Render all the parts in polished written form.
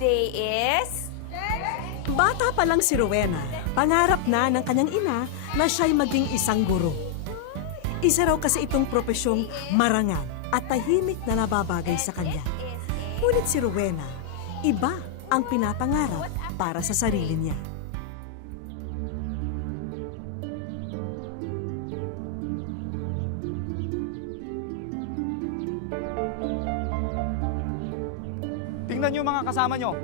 Today is... Bata pa lang si Rowena, pangarap na ng kanyang ina na siya'y maging isang guro. Isa raw kasi itong propesyong marangal at tahimik na nababagay sa kanya. Ngunit si Rowena, iba ang pinapangarap para sa sarili niya. Tingnan niyo mga kasama niyo.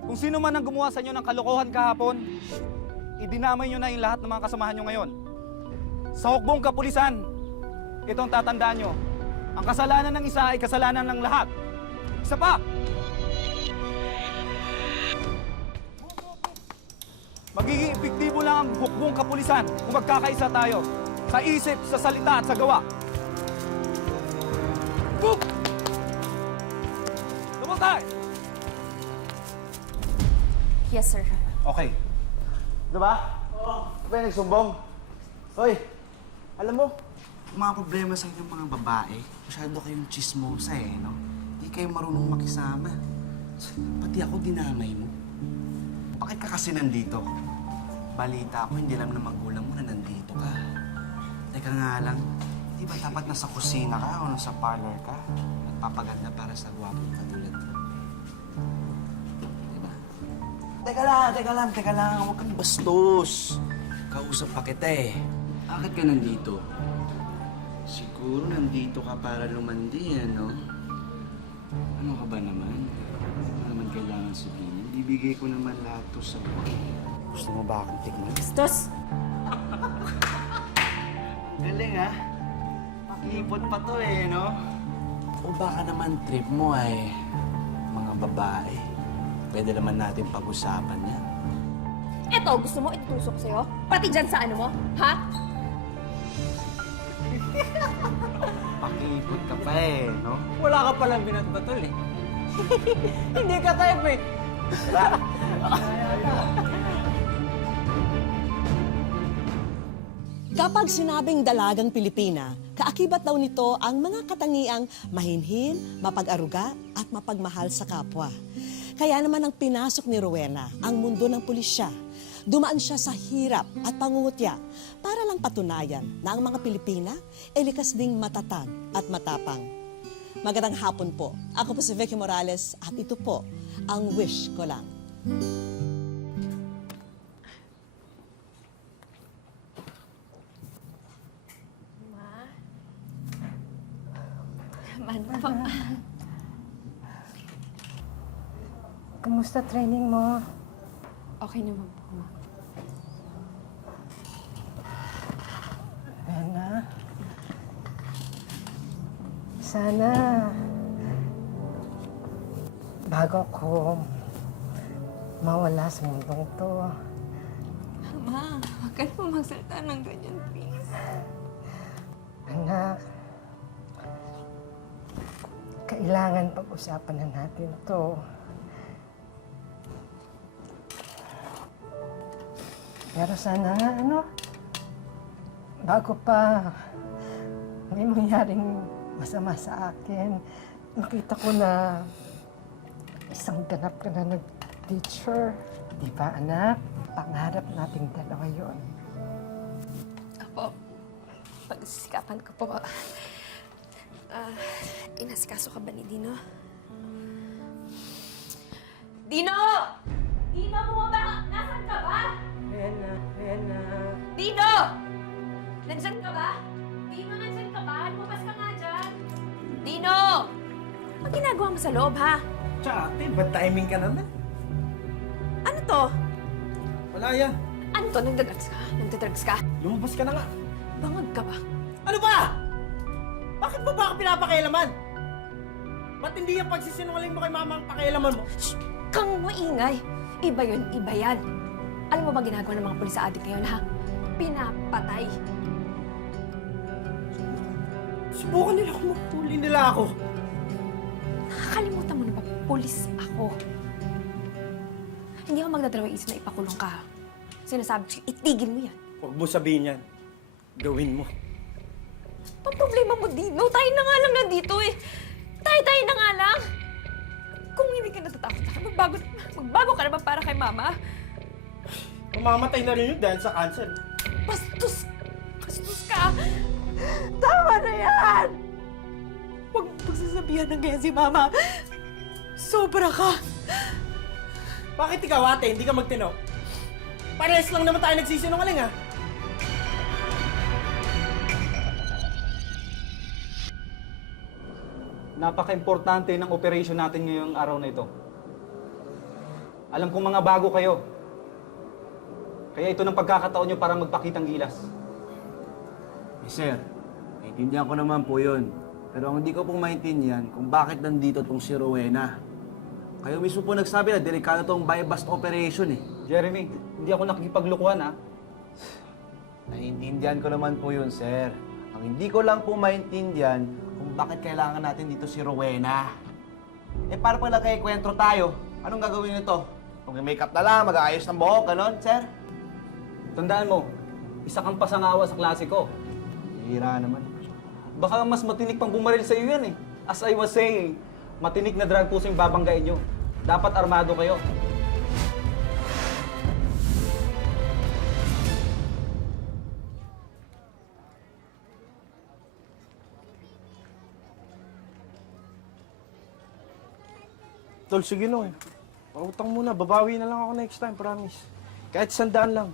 Kung sino man ang gumawa sa inyo ng kalokohan kahapon, idinamay niyo na yung lahat ng mga kasamahan niyo ngayon. Sa hukbong kapulisan, itong tatandaan niyo, ang kasalanan ng isa ay kasalanan ng lahat. Isa pa! Magiging epektibo lang ang hukbong kapulisan kung magkakaisa tayo sa isip, sa salita at sa gawa. Boom! Double time! Yes, sir. Okay. Diba? Oo. Ba nagsumbong? Hoy, alam mo, mga problema sa inyong mga babae, masyado kayong chismosa no? Hindi kayo marunong makisama. Pati ako dinamay mo. Bakit ka kasi nandito? Balita ko, hindi alam na magulang mo na nandito ka. Teka nga lang, di ba dapat nasa kusina ka o nasa parlor ka? Nagpapaganda para sa gwapong katulad mo. Teka lang. Huwag kang bastos. Kausap pa kita eh. Bakit ka nandito? Siguro nandito ka para lumandi, ano? Ano ka ba naman? Ano naman kailangan sabihin? Bibigay ko naman lahat to sa iyo. Gusto mo ba akong tignan? Bastos! Galing ha? Pakipot pa to no? O baka naman trip mo ay mga babae. Pwede naman natin pag-usapan yan. Eto, gusto mo itutusok sa'yo? Pati dyan sa ano mo? Ha? Pakipot ka pa no? Wala ka palang binatbatol eh. Hindi ka type eh. Kapag sinabing dalagang Pilipina, kaakibat daw nito ang mga katangiang mahinhin, mapag-aruga at mapagmahal sa kapwa. Kaya naman ang pinasok ni Rowena ang mundo ng pulisya. Dumaan siya sa hirap at pangungutya para lang patunayan na ang mga Pilipina ay likas ding matatag at matapang. Magandang hapon po. Ako po si Vicky Morales at ito po ang Wish Ko Lang. Man po. Kumusta training mo? Okay naman po, ma. Rena? Sana bago ko mawala sa mundong to, Ma, huwag ka naman magsalita ng ganyan, please. anak, kailangan pag-usapan na natin to. Pero sana, bago pa may mangyaring masama sa akin, makita ko na isang ganap ka na nag-teacher. Di ba, anak? Pangarap nating dalawa yun. Apo, pagsisikapan ko po. Inasikaso ka ba ni Dino? Dino! Dino, bumaba! Nasaan ka ba? Rena. Dino! Nandyan ka ba? Dino, nandyan ka ba? Lumabas ka nga dyan. Dino! Ang ginagawa mo sa loob, ha? Tsaka ate, bad timing ka naman. Ano to? Wala yan. Ano to? Nagdadrugs ka? Nagdadrugs ka? Lumabas ka na nga. Bangag ka ba? Ano ba? Bakit mo ba ako pinapakialaman? Matindi yung pagsisinungaling mo kay mama ang pakialaman mo. Shh! Kang maingay! Iba yun, iba yan. Alam mo ba ginagawa ng mga pulis sa adik ngayon, ha? Pinapatay. Subukan nila kung mahuli nila ako. Nakakalimutan mo na ba, pulis ako. Hindi ako magdadalawang isip na ipakulong ka. Sinasabi ko, itigil mo yan. Huwag mo sabihin yan. Gawin mo. Ang problema mo, Dino, tayo na nga lang nandito eh. Tayo na nga lang. Kung hindi ka natatakot magbago ka naman para kay Mama. Mamamatay na rin yun dahil sa cancer. Bastos ka! Tama na yan! Huwag pagsasabihan ng ganyan si Mama. Sobra ka! Bakit ikaw, ate, hindi ka magtino? Parehas lang naman tayo nagsisinungaling, ha? Napaka-importante ng operation natin ngayong araw na ito. Alam kong mga bago kayo. Kaya ito ng pagkakataon nyo para magpakitang gilas. Sir, naiintindihan ko naman po yun. Pero ang hindi ko pong maintindihan kung bakit nandito tong si Rowena. Kayo mismo po nagsabi na delikado tong buy-bust operation eh. Jeremy, hindi ako nakikipaglukuhan ha. Naiintindihan ko naman po yun, sir. Ang hindi ko lang po maintindihan kung bakit kailangan natin dito si Rowena. Eh, para pala kay kwentro tayo, anong gagawin nito? Mag-makeup na lang, mag-aayos ng buhok, ganon, sir? Tandaan mo, isa kang pasangawa sa klase ko. Hira naman. Baka mas matinik pang bumaril sa iyo yan eh. As I was saying, matinik na drug puso yung babanggain nyo. Dapat armado kayo. Tol, sige no eh. Pautang muna, babawi na lang ako next time, promise. Kahit 100 lang.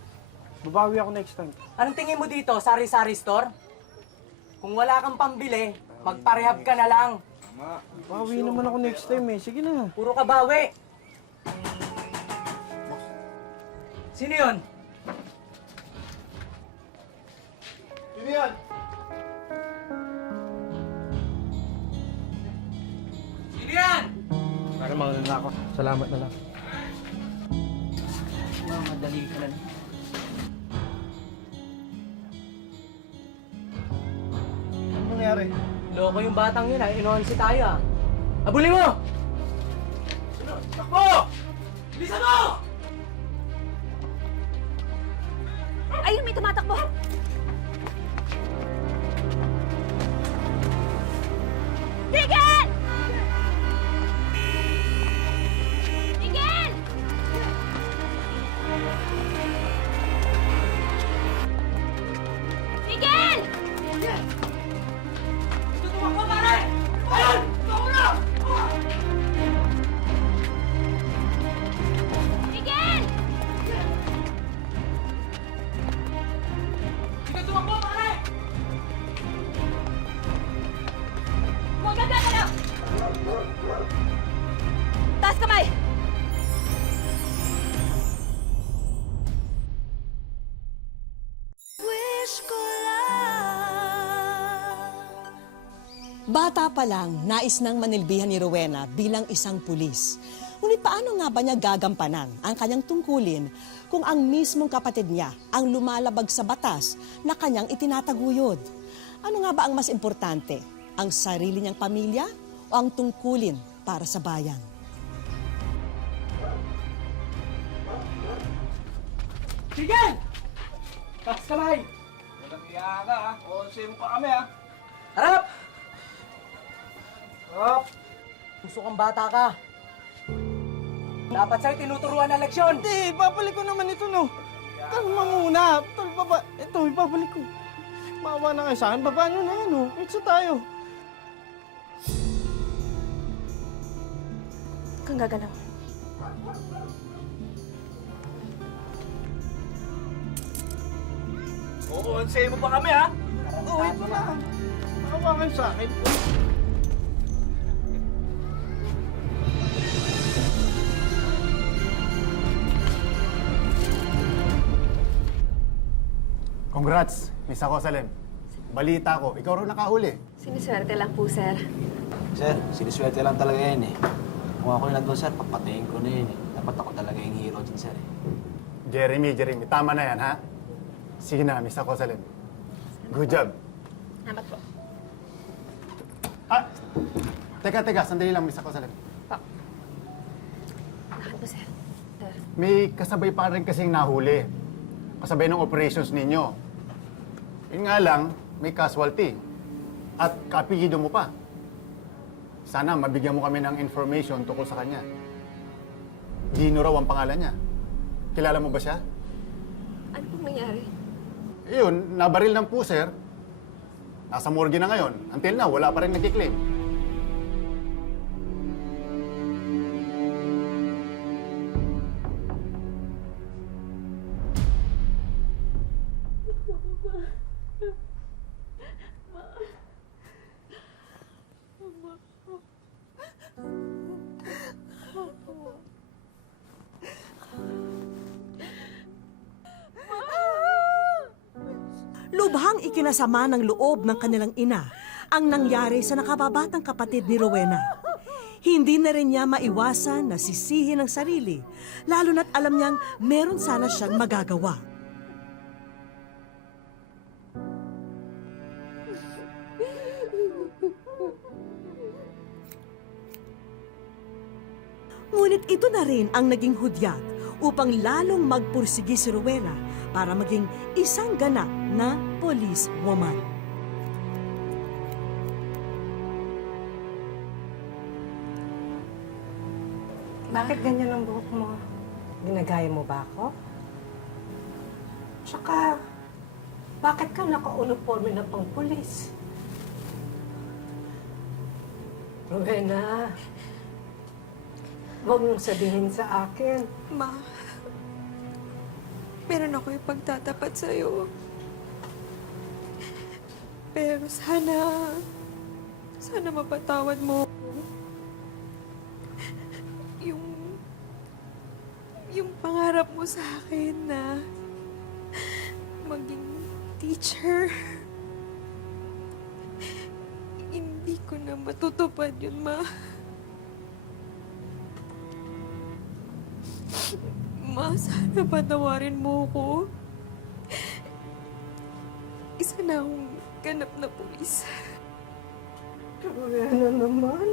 Babawi ako next time. Anong tingin mo dito, sari-sari store? Kung wala kang pambili, magparehab ka na lang. Bawi naman ako next time eh. Sige na. Puro ka bawi. Sino yun? Sino yan? Sino yan? Para mauna na ako. Salamat na lang. Madali ka lang. Ano nangyari? Loko yung batang yun, inuhansi tayo ah. Abuli mo! Takbo! Bilisan mo! Ayun, may tumatakbo! Tigil! Tigil! Tigil! Tutumak mo, pare! Ayun! Tutumak na! Tigil! Tutumak mo, pare! Huwag kang gagalaw! Taas kamay! Bata pa lang, nais nang manilbihan ni Rowena bilang isang pulis. Ngunit paano nga ba niya gagampanan ang kanyang tungkulin kung ang mismong kapatid niya ang lumalabag sa batas na kanyang itinataguyod? Ano nga ba ang mas importante? Ang sarili niyang pamilya o ang tungkulin para sa bayan? Tigil! Taas kamay! Walang iya ka ha. O, same pa kami ha. Harap! Harap! Puso kang bata ka. Dapat sa'yo tinuturuan ng leksyon. Hindi, babalik ko naman ito, no. Kalma muna. Tol, ito, ibabalik ko. Maawa na kayo sa akin. Baba nyo na yan, no. Itso tayo. Huwag kang gagalaw. Oo, same mo pa kami ha. Oo, ito na. Maawa kayo sa akin. Congrats, Miss Ako Salem. Balita ko, ikaw rin nakahuli. Siniswerte lang po, sir. Sir, siniswerte lang talaga yan eh. Kung ako yung nandun, sir, papatayin ko na yun eh. Dapat ako talaga yung hero dyan, sir eh. Jeremy, tama na yan, ha? Sige na, Miss Ako Salem. Good job. Salamat po. Ah! Teka, sandali lang, Miss Ako Salem. Bakit po, sir? Sir. May kasabay pa rin kasing nahuli. Kasabay ng operations ninyo. Yun nga lang, may casualty. At kaapelyido mo pa. Sana mabigyan mo kami ng information tungkol sa kanya. Gino raw ang pangalan niya. Kilala mo ba siya? Ano pong nangyari? Yun, nabaril ng puser. Nasa morgue na ngayon. Until now, wala pa rin nagkiklaim. Lubhang ikinasama ng loob ng kanilang ina ang nangyari sa nakababatang kapatid ni Rowena. Hindi na rin niya maiwasan na sisihin ang sarili, lalo na't alam niyang meron sana siyang magagawa. Ngunit ito na rin ang naging hudyat upang lalong magpursigi si Rowena para maging isang ganap na police woman. Bakit ganyan ang buhok mo? Ginagaya mo ba ako? Tsaka, bakit ka naka-uniforme na pang pulis? Rowena, huwag mong sabihin sa akin. Ma, meron ako ipagtatapat sa'yo. Pero sana mapatawad mo ako. Yung pangarap mo sa akin na maging teacher, hindi ko na matutupad yun, Ma. Ma, sana patawarin mo ko. Isa na akong ganap na pulis. Rowena naman.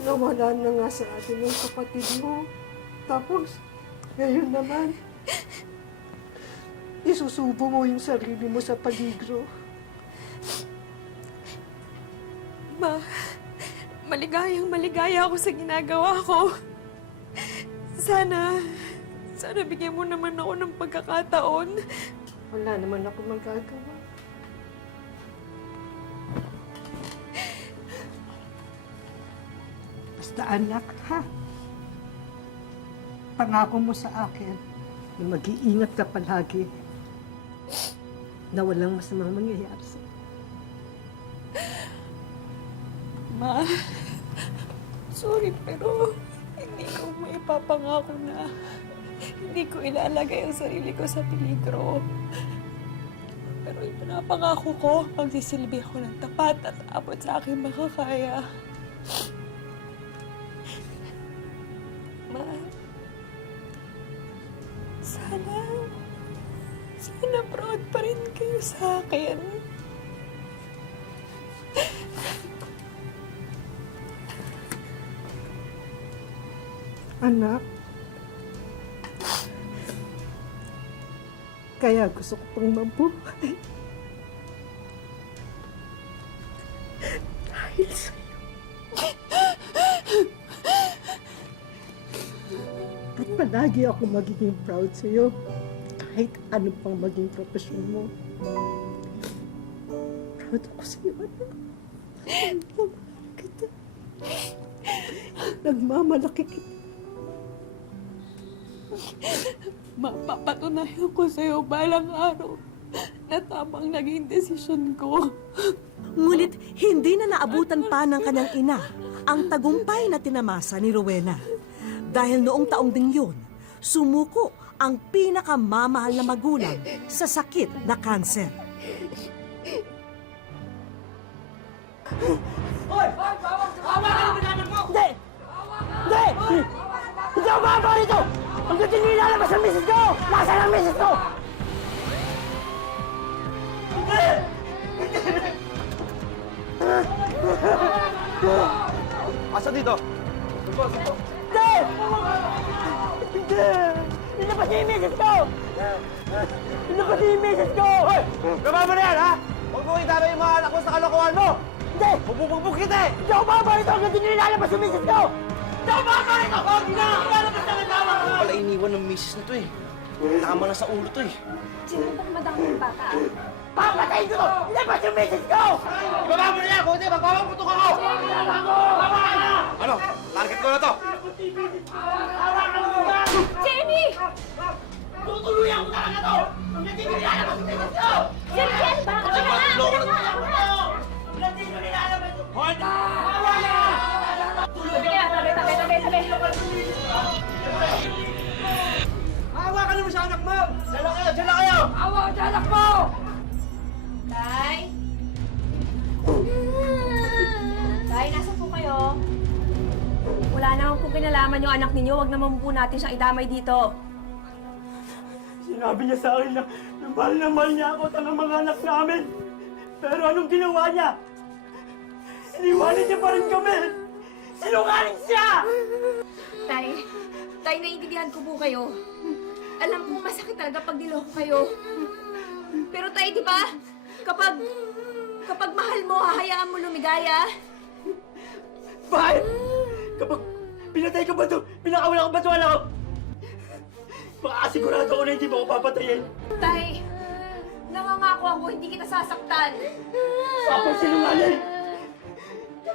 Nawala na nga sa atin yung kapatid mo. Tapos, ngayon naman, isusubo mo yung sarili mo sa peligro. Ma, maligaya ako sa ginagawa ko. Sana bigyan mo naman ako ng pagkakataon. Wala naman ako magagawa. Basta anak, ha? Pangako mo sa akin na mag-iingat ka palagi na walang masamang mangyayari sa'yo. Ma, sorry pero hindi ko maipapangako na hindi ko ilalagay ang sarili ko sa peligro. Pero ipinapangako ko, magsisilbi ako ng tapat at abot sa aking makakaya. Ma, sana proud pa rin kayo sa akin. Anak, kaya gusto ko pang mabuhay. Dahil sa'yo. At palagi ako magiging proud sa'yo. Kahit ano pang maging profesyon mo. Proud ako sa'yo, anak. Nagmamalaki kita. Nagmamalaki kita. Mapapatunayan ko sa'yo balang araw na tamang naging desisyon ko. Ngunit hindi na naabutan pa ng kanyang ina ang tagumpay na tinamasa ni Rowena. Dahil noong taong ding yun, sumuko ang pinakamamahal na magulang sa sakit na kanser. Hindi! Hindi! Hindi ako bababa rito! Hanggang hindi nilalabas ang misis ko! Nasaan ang misis ko? Asa dito? Hindi! Hindi! Nilabas niya yung misis ko! Nilabas niya yung misis ko! Hoy! Gaba mo na yan, ha? Huwag mo itaro yung mga anak mo sa kalokohan mo! Hindi! Bububog kita eh! Hindi ako baba rito hanggang di nyo ilalabas yung misis ko! Hindi ako baba rito! Hindi na ako ilalabas ng asawa ko! Wala iniwan ng misis na to eh. Tama na sa ulo to eh. Sino pang madaming bata? Papatayin ko to! Ilabas yung misis ko! Ibaba mo na yan! Kung hindi, magpapaputok ako! Ano? Target ko na to! Jamie! Tutuluyan ko talaga to! Hanggang di nyo ilalabas yung misis ko! Jamie, ano ba? Ano ba? Hanggang di nyo ilalabas yung... Hold on! Tabi. Hawakan mo sa anak mo! Diyan lang kayo! Diyan lang kayo! Hawakan sa anak mo! Tay? Tay, nasa po kayo? Wala naman po kinalaman yung anak ninyo. Huwag naman po natin siyang idamay dito. Sinabi niya sa akin na mahal niya ako at ang mga anak namin. Pero anong ginawa niya? Iniwanan niya pa rin kami! Sinungaling siya! Tay, naiintindihan ko po kayo. Alam ko masakit talaga pag niloko kayo. Pero tay, di ba? Kapag mahal mo, hahayaan mo lumigaya. Bakit? Kapag pinatay ko ba ito, pinakawala ko ba ito anak ko? Makasigurado ako na hindi mo ako papatayin. Tay, nangangako ako, hindi kita sasaktan. Papa, sinungaling!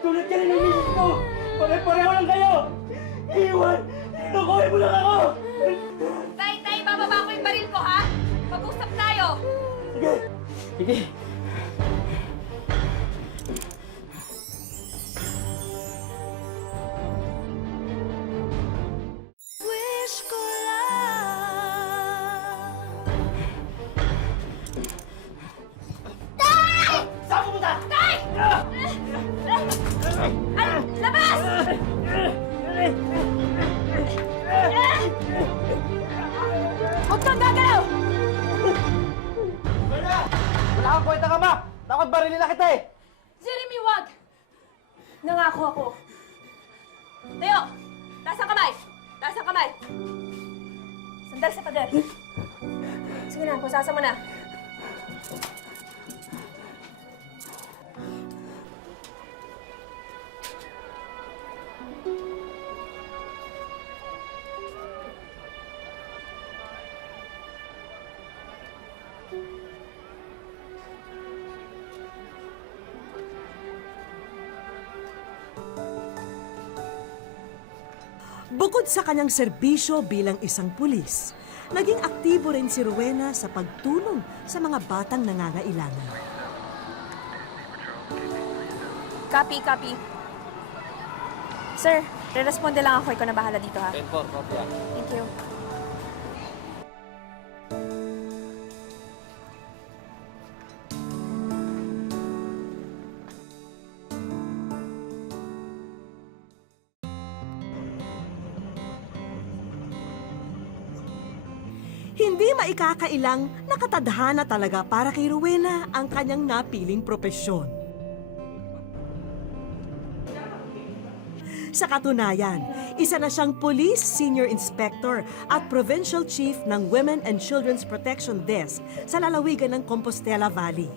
Tulad ka rin ng misis mo! Pare-pareho lang kayo! Iwan! Nilokohin mo lang ako! Tay, bababa ko yung baril ko, ha? Mag-usap tayo. Sige! Sige! Wish ko lang. Tay! Saan pupunta? Tay! Labas! Huwag kang gagalaw! Wala kang kwenta ka, ma! Dapat barilin na kita eh! Jeremy, wag! Nangako ako. Tayo! Taas ang kamay! Taas ang kamay! Sandal sa pader. Sige na, pusasa mo na. Bukod sa kanyang serbisyo bilang isang pulis, naging aktibo rin si Rowena sa pagtulong sa mga batang nangangailangan. Copy. Sir, re-responde lang ako. Ikaw na bahala dito, ha? 10-4, copy. Thank you. Hindi maikakailang nakatadhana talaga para kay Rowena ang kanyang napiling propesyon. Sa katunayan, isa na siyang Police Senior Inspector at Provincial Chief ng Women and Children's Protection Desk sa lalawigan ng Compostela Valley.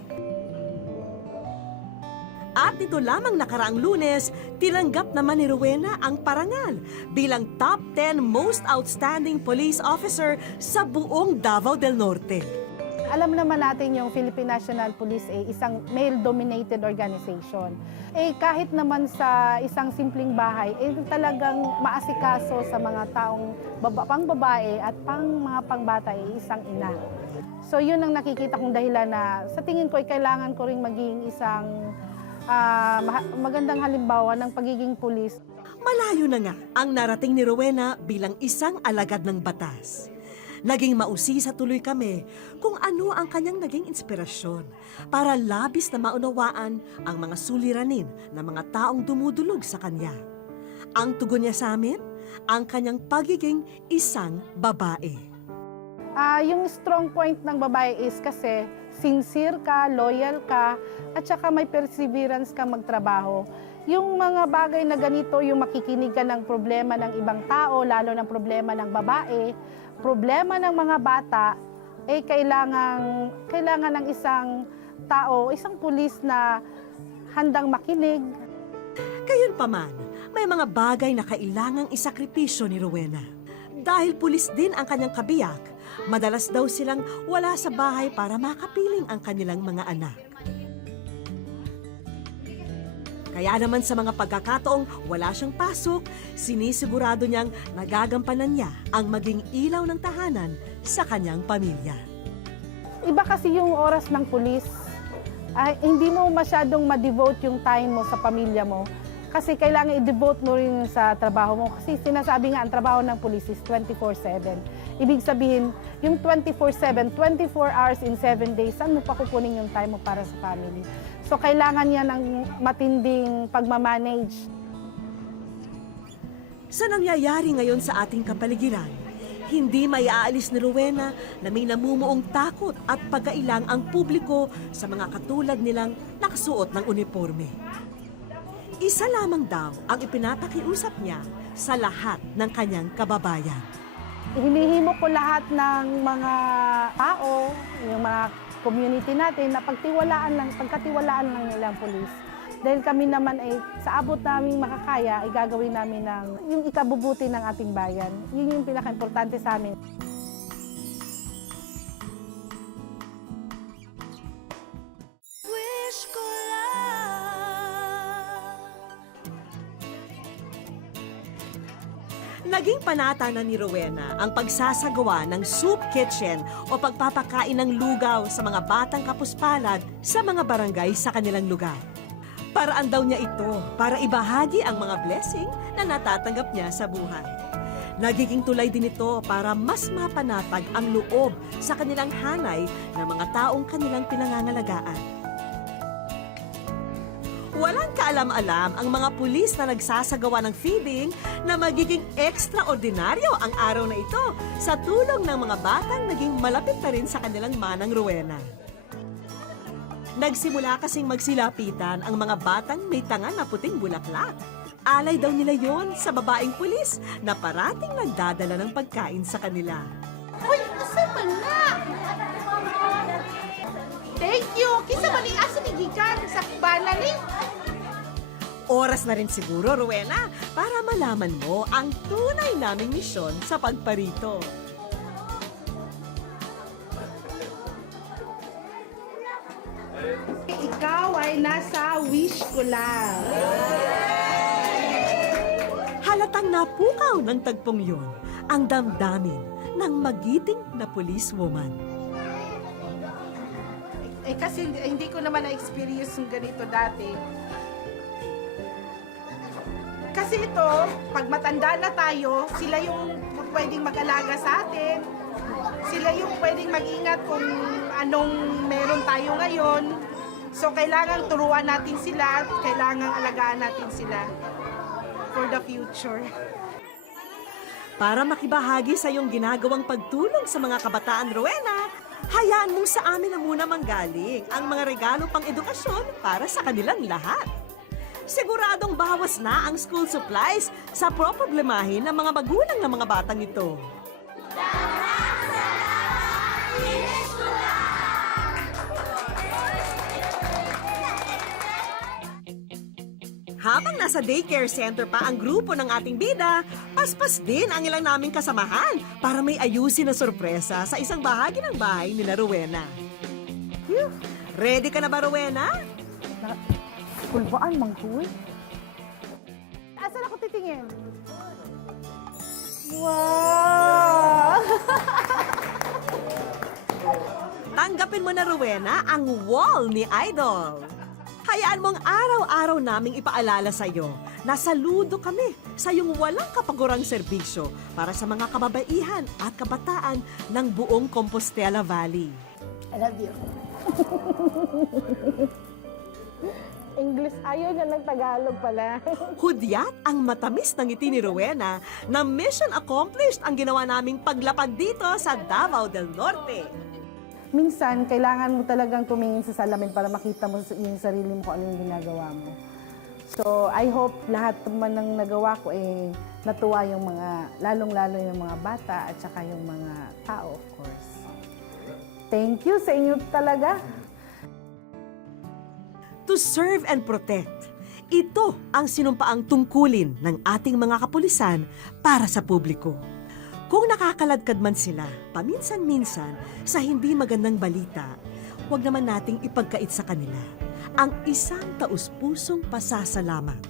At nito lamang nakaraang Lunes, tinanggap naman ni Rowena ang parangal bilang Top 10 Most Outstanding Police Officer sa buong Davao del Norte. Alam naman natin yung Philippine National Police ay isang male-dominated organization. Kahit naman sa isang simpleng bahay, talagang maasikaso sa mga taong pang babae at mga pangbata ay isang ina. So yun ang nakikita kong dahilan na sa tingin ko ay kailangan ko ring maging isang magandang halimbawa ng pagiging pulis. Malayo na nga ang narating ni Rowena bilang isang alagad ng batas. Naging mausisa tuloy kami kung ano ang kanyang naging inspirasyon para labis na maunawaan ang mga suliranin ng mga taong dumudulog sa kanya. Ang tugon niya sa amin, ang kanyang pagiging isang babae. Yung strong point ng babae is kasi sincere ka, loyal ka, at saka may perseverance ka magtrabaho. Yung mga bagay na ganito, yung makikinig ka ng problema ng ibang tao, lalo ng problema ng babae, problema ng mga bata, kailangan ng isang tao, isang pulis na handang makinig. Gayunpaman, may mga bagay na kailangang isakripisyo ni Rowena. Dahil pulis din ang kanyang kabiyak, madalas daw silang wala sa bahay para makapiling ang kanilang mga anak. Kaya naman sa mga pagkakataong wala siyang pasok, sinisigurado niyang nagagampanan niya ang maging ilaw ng tahanan sa kanyang pamilya. Iba kasi yung oras ng pulis. Hindi mo masyadong ma-devote yung time mo sa pamilya mo. Kasi kailangan i-devote mo rin sa trabaho mo. Kasi sinasabi nga, ang trabaho ng pulis is 24/7. Ibig sabihin, yung 24/7, 24 hours in 7 days, saan mo pa kukunin yung time mo para sa family? So, kailangan niya ng matinding pagmamanage. Sa nangyayari ngayon sa ating kapaligiran, hindi maiaalis ni Rowena na may namumuong takot at pagkailang ang publiko sa mga katulad nilang nakasuot ng uniforme. Isa lamang daw ang ipinapakiusap niya sa lahat ng kanyang kababayan. Hinihimo ko lahat ng mga tao, yung mga community natin, na pagkatiwalaan lang nila ang pulis. Dahil kami naman ay sa abot namin makakaya, ay gagawin namin yung ikabubuti ng ating bayan. Yun yung pinaka-importante sa amin. Naging panata na ni Rowena ang pagsasagawa ng soup kitchen o pagpapakain ng lugaw sa mga batang kapuspalad sa mga barangay sa kanilang lugar. Paraan daw niya ito para ibahagi ang mga blessing na natatanggap niya sa buhay. Nagiging tulay din ito para mas mapanatag ang loob sa kanilang hanay ng mga taong kanilang pinangangalagaan. Walang kaalam-alam ang mga pulis na nagsasagawa ng feeding na magiging ekstraordinaryo ang araw na ito sa tulong ng mga batang naging malapit na rin sa kanilang manang Rowena. Nagsimula kasing magsilapitan ang mga batang may tanga na puting bulaklak. Alay daw nila yon sa babaeng pulis na parating nagdadala ng pagkain sa kanila. Uy, asa man na? Thank you! Kisa man asa ni Gikan sa kubana ni? Oras na rin siguro, Rowena, para malaman mo ang tunay naming misyon sa pagparito. Ikaw ay nasa wish ko lang. Halatang napukaw ng tagpong yun ang damdamin ng magiting na policewoman. Kasi hindi ko naman na-experience yung ganito dati. Kasi ito, pag matanda na tayo, sila yung pwedeng mag-alaga sa atin. Sila yung pwedeng mag-ingat kung anong meron tayo ngayon. So, kailangan turuan natin sila, kailangan alagaan natin sila for the future. Para makibahagi sa iyong ginagawang pagtulong sa mga kabataan, Rowena, hayaan mong sa amin na muna manggaling ang mga regalo pang edukasyon para sa kanilang lahat. Siguradong bawas na ang school supplies sa problemahin ng mga magulang ng mga batang ito. Habang nasa daycare center pa ang grupo ng ating bida, paspas din ang ilang naming kasamahan para may ayusin na sorpresa sa isang bahagi ng bahay nila Rowena. Ready ka na ba, Rowena? Kulbaan, mangkuy. Asan ako titingin? Wow! Tanggapin mo na, Rowena, ang wall ni Idol. Hayaan mong araw-araw naming ipaalala sa iyo na saludo kami sa iyong walang kapagurang serbisyo para sa mga kababaihan at kabataan ng buong Compostela Valley. I love you. English, ayaw niya ng Tagalog pala. Hudyat ang matamis ng ngiti ni Rowena na mission accomplished ang ginawa naming paglapag dito sa Davao del Norte. Minsan, kailangan mo talagang tumingin sa salamin para makita mo yung sarili mo kung ano yung ginagawa mo. So, I hope lahat naman ng nagawa ko natuwa yung mga, lalong-lalo yung mga bata at saka yung mga tao, of course. Thank you sa inyo talaga. to serve and protect. Ito ang sinumpaang tungkulin ng ating mga kapulisan para sa publiko. Kung nakakaladkad man sila, paminsan-minsan, sa hindi magandang balita, huwag naman nating ipagkait sa kanila ang isang taus-pusong pasasalamat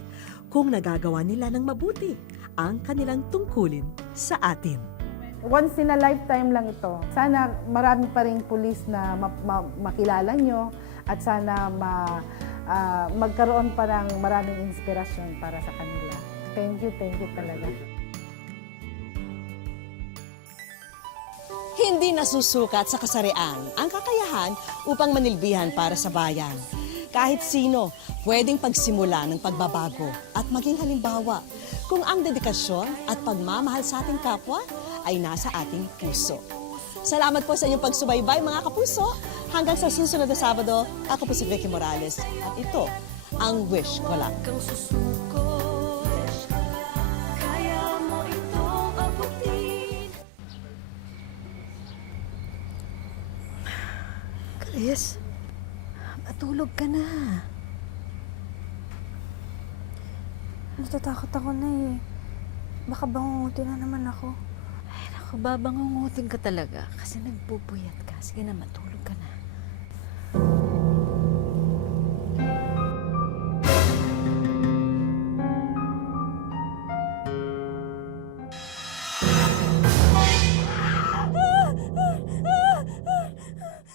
kung nagagawa nila ng mabuti ang kanilang tungkulin sa atin. Once in a lifetime lang ito. Sana marami pa ring pulis na makilala nyo at sana magkaroon pa ng maraming inspirasyon para sa kanila. Thank you talaga. Hindi nasusukat sa kasarian ang kakayahan upang manilbihan para sa bayan. Kahit sino, pwedeng pagsimula ng pagbabago at maging halimbawa kung ang dedikasyon at pagmamahal sa ating kapwa ay nasa ating puso. Salamat po sa inyong pagsubaybay mga kapuso. Hanggang sa susunod na Sabado, ako po si Vicky Morales at ito ang Wish Ko Lang. Kang susuko, kaya mo itong abutin. Chris, matulog ka na. Natatakot ako na eh. Baka bangungutin na naman ako. Ay, naku, babangungutin ka talaga kasi nagpupuyat ka. Sige na, matulog ka na.